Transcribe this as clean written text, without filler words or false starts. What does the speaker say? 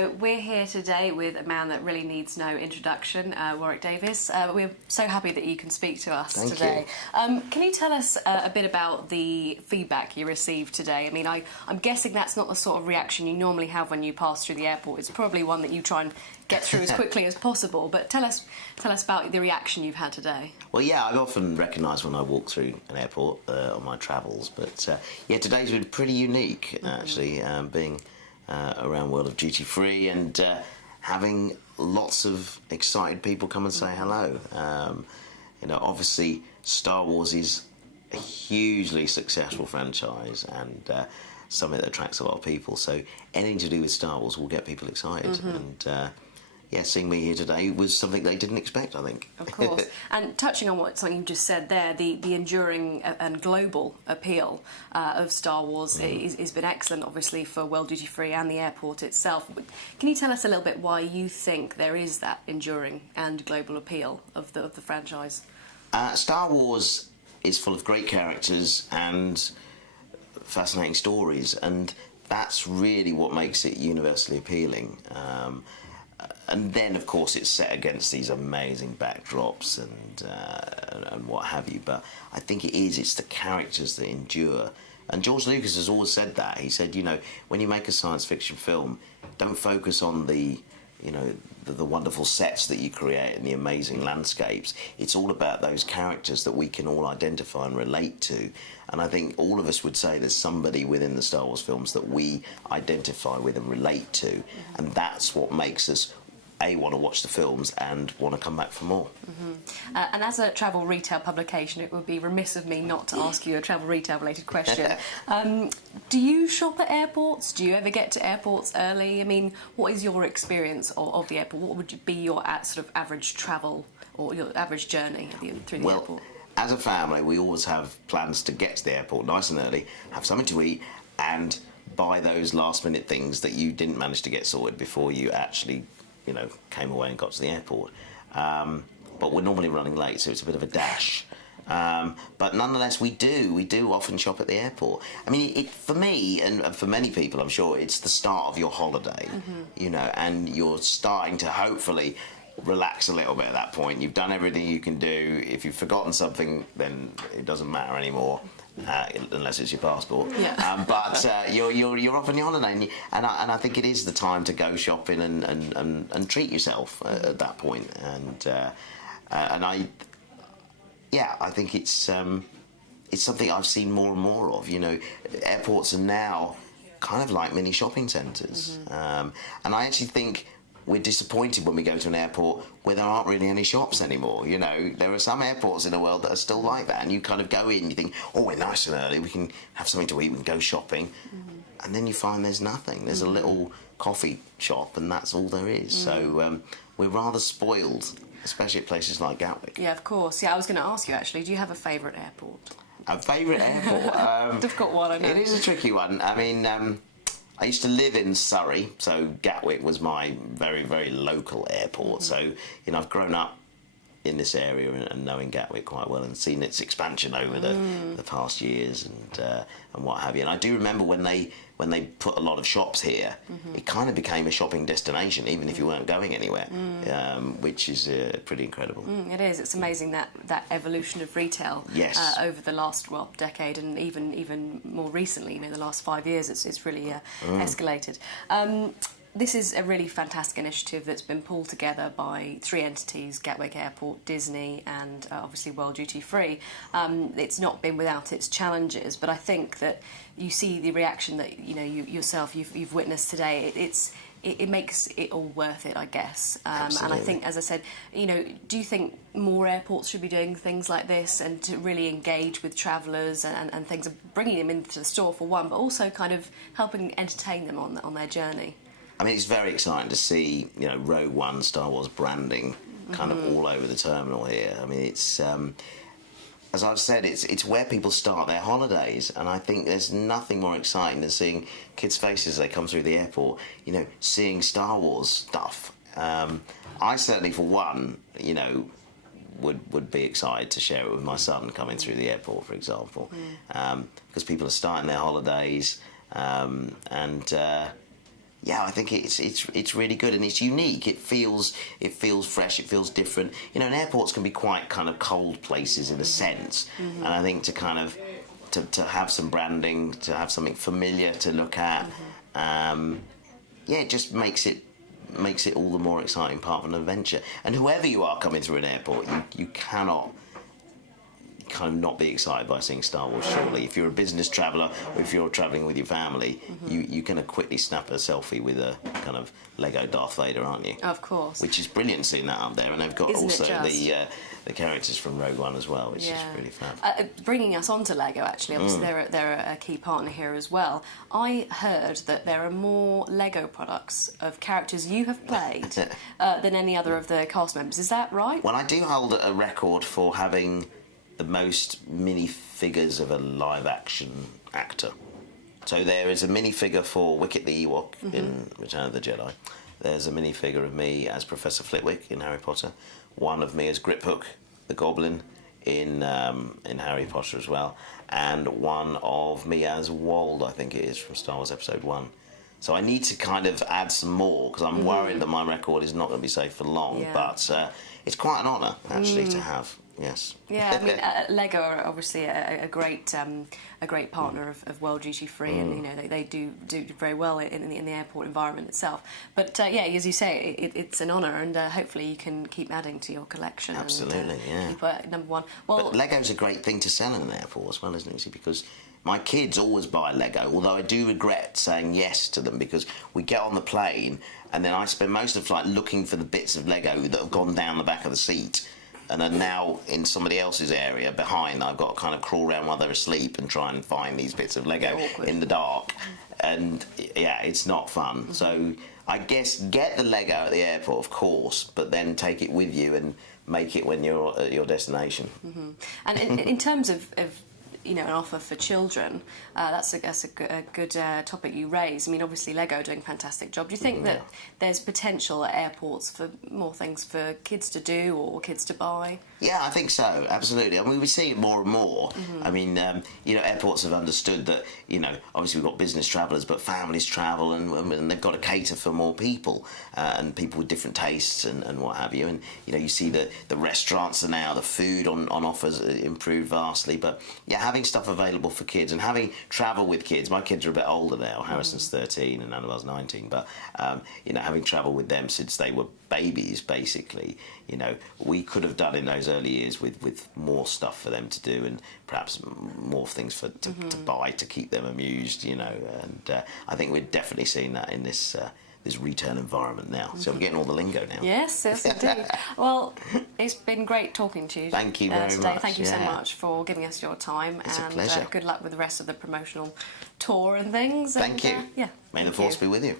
So we're here today with a man that really needs no introduction, Warwick Davis. We're so happy that you can speak to us today. Can you tell us a bit about the feedback you received today? I mean, I'm guessing that's not the sort of reaction you normally have when you pass through the airport. It's probably one that you try and get through as quickly as possible. But tell us about the reaction you've had today. Well, yeah, I've often recognised when I walk through an airport on my travels. But yeah, today's been pretty unique, actually, being around World of Duty Free and having lots of excited people come and say hello. You know, obviously Star Wars is a hugely successful franchise and something that attracts a lot of people. So anything to do with Star Wars will get people excited. And yeah, seeing me here today was something they didn't expect, I think. Of course. And touching on something you just said there, the enduring and global appeal of Star Wars has been excellent, obviously, for World Duty Free and the airport itself. Can you tell us a little bit why you think there is that enduring and global appeal of the franchise? Star Wars is full of great characters and fascinating stories, and that's really what makes it universally appealing. And then, of course, it's set against these amazing backdrops and what have you. But I think it's the characters that endure. And George Lucas has always said that. He said, you know, when you make a science fiction film, don't focus on the wonderful sets that you create and the amazing landscapes. It's all about those characters that we can all identify and relate to. And I think all of us would say there's somebody within the Star Wars films that we identify with and relate to. And that's what makes us want to watch the films and want to come back for more. And as a travel retail publication, it would be remiss of me not to ask you a travel retail related question. Do you shop at airports? Do you ever get to airports early? I mean, what is your experience of the airport? What would be your sort of average travel or your average journey through the airport? As a family, we always have plans to get to the airport nice and early, have something to eat, and buy those last-minute things that you didn't manage to get sorted before you actually, you know, came away and got to the airport. But we're normally running late, so it's a bit of a dash. But nonetheless, we do often shop at the airport. I mean, for me and for many people, I'm sure, it's the start of your holiday, you know, and you're starting to hopefully relax a little bit at that point. You've done everything you can do. If you've forgotten something, then it doesn't matter anymore. Unless it's your passport. Yeah. But you're off on your holiday, and I think it is the time to go shopping and treat yourself at that point. And I think it's something I've seen more and more of. You know, airports are now kind of like mini shopping centres, and I actually think we're disappointed when we go to an airport where there aren't really any shops anymore. You know, there are some airports in the world that are still like that, and you kind of go in, you think, oh, we're nice and early, we can have something to eat, we can go shopping, and then you find there's nothing. There's a little coffee shop, and that's all there is. So we're rather spoiled, especially at places like Gatwick. Yeah, of course. Yeah, I was going to ask you, actually, do you have a favourite airport? A favourite airport? Difficult one, I know. It is a tricky one. I mean, I used to live in Surrey, so Gatwick was my very, very local airport. So, you know, I've grown up in this area and knowing Gatwick quite well and seen its expansion over the past years and what have you. And I do remember when they put a lot of shops here, it kind of became a shopping destination, even if you weren't going anywhere, which is pretty incredible. It is. It's amazing that evolution of retail over the last decade and even more recently, you know, the last 5 years. It's really escalated. This is a really fantastic initiative that's been pulled together by 3 entities: Gatwick Airport, Disney, and obviously World Duty Free. It's not been without its challenges, but I think that you see the reaction that you've witnessed today. It makes it all worth it, I guess. And I think, as I said, you know, do you think more airports should be doing things like this and to really engage with travellers and things, bringing them into the store for one, but also kind of helping entertain them on their journey? I mean, it's very exciting to see, you know, Rogue One Star Wars branding kind of all over the terminal here. I mean, it's, as I've said, it's where people start their holidays, and I think there's nothing more exciting than seeing kids' faces as they come through the airport, you know, seeing Star Wars stuff. I certainly, for one, you know, would be excited to share it with my son coming through the airport, for example, because people are starting their holidays, and yeah, I think it's really good, and it's unique. It feels fresh. It feels different. You know, and airports can be quite kind of cold places in a sense, and I think to kind of to have some branding, to have something familiar to look at, it just makes it all the more exciting part of an adventure. And whoever you are coming through an airport, you cannot kind of not be excited by seeing Star Wars, surely. If you're a business traveller, or if you're travelling with your family, you can quickly snap a selfie with a kind of Lego Darth Vader, aren't you? Of course. Which is brilliant seeing that up there, and they've got also the characters from Rogue One as well, which is really fab. Bringing us on to Lego, actually, obviously they're a key partner here as well. I heard that there are more Lego products of characters you have played than any other of the cast members. Is that right? Well, I do hold a record for having the most minifigures of a live-action actor. So there is a minifigure for Wicket the Ewok in Return of the Jedi. There's a minifigure of me as Professor Flitwick in Harry Potter. One of me as Griphook the Goblin in Harry Potter as well. And one of me as Wold, I think it is, from Star Wars Episode 1. So I need to kind of add some more, because I'm worried that my record is not going to be safe for long. Yeah. But it's quite an honour, actually, to have. Yes. Yeah, I mean, Lego are obviously a great partner of World Duty Free, and you know they do very well in the airport environment itself. But yeah, as you say, it's an honour, and hopefully you can keep adding to your collection. Absolutely, and, keep it number one. Well, but Lego's a great thing to sell in an airport as well, isn't it? Because my kids always buy Lego, although I do regret saying yes to them, because we get on the plane and then I spend most of the flight looking for the bits of Lego that have gone down the back of the seat and are now in somebody else's area behind. I've got to kind of crawl around while they're asleep and try and find these bits of Lego in the dark. And yeah, it's not fun. So I guess get the Lego at the airport, of course, but then take it with you and make it when you're at your destination. And in terms of you know, an offer for children, that's a good topic you raise. I mean, obviously Lego are doing a fantastic job. Do you think that there's potential at airports for more things for kids to do or kids to buy? Yeah, I think so, absolutely. I mean, we see it more and more. I mean, you know, airports have understood that, you know, obviously we've got business travellers, but families travel and they've got to cater for more people and people with different tastes and what have you. And, you know, you see the restaurants are now, the food on offers improved vastly. But, yeah, having stuff available for kids and having travel with kids. My kids are a bit older now. Harrison's 13 and Annabelle's 19. But, you know, having travelled with them since they were babies, basically, you know, we could have done in those early years with more stuff for them to do and perhaps more things to buy to keep them amused, you know. And I think we're definitely seeing that in this retail environment now. So we're getting all the lingo now. Yes, indeed. Well, it's been great talking to you. Thank you very today. much. Thank you so much for giving us your time. It's a pleasure. Good luck with the rest of the promotional tour and things. Thank you. Yeah. May the force be with you.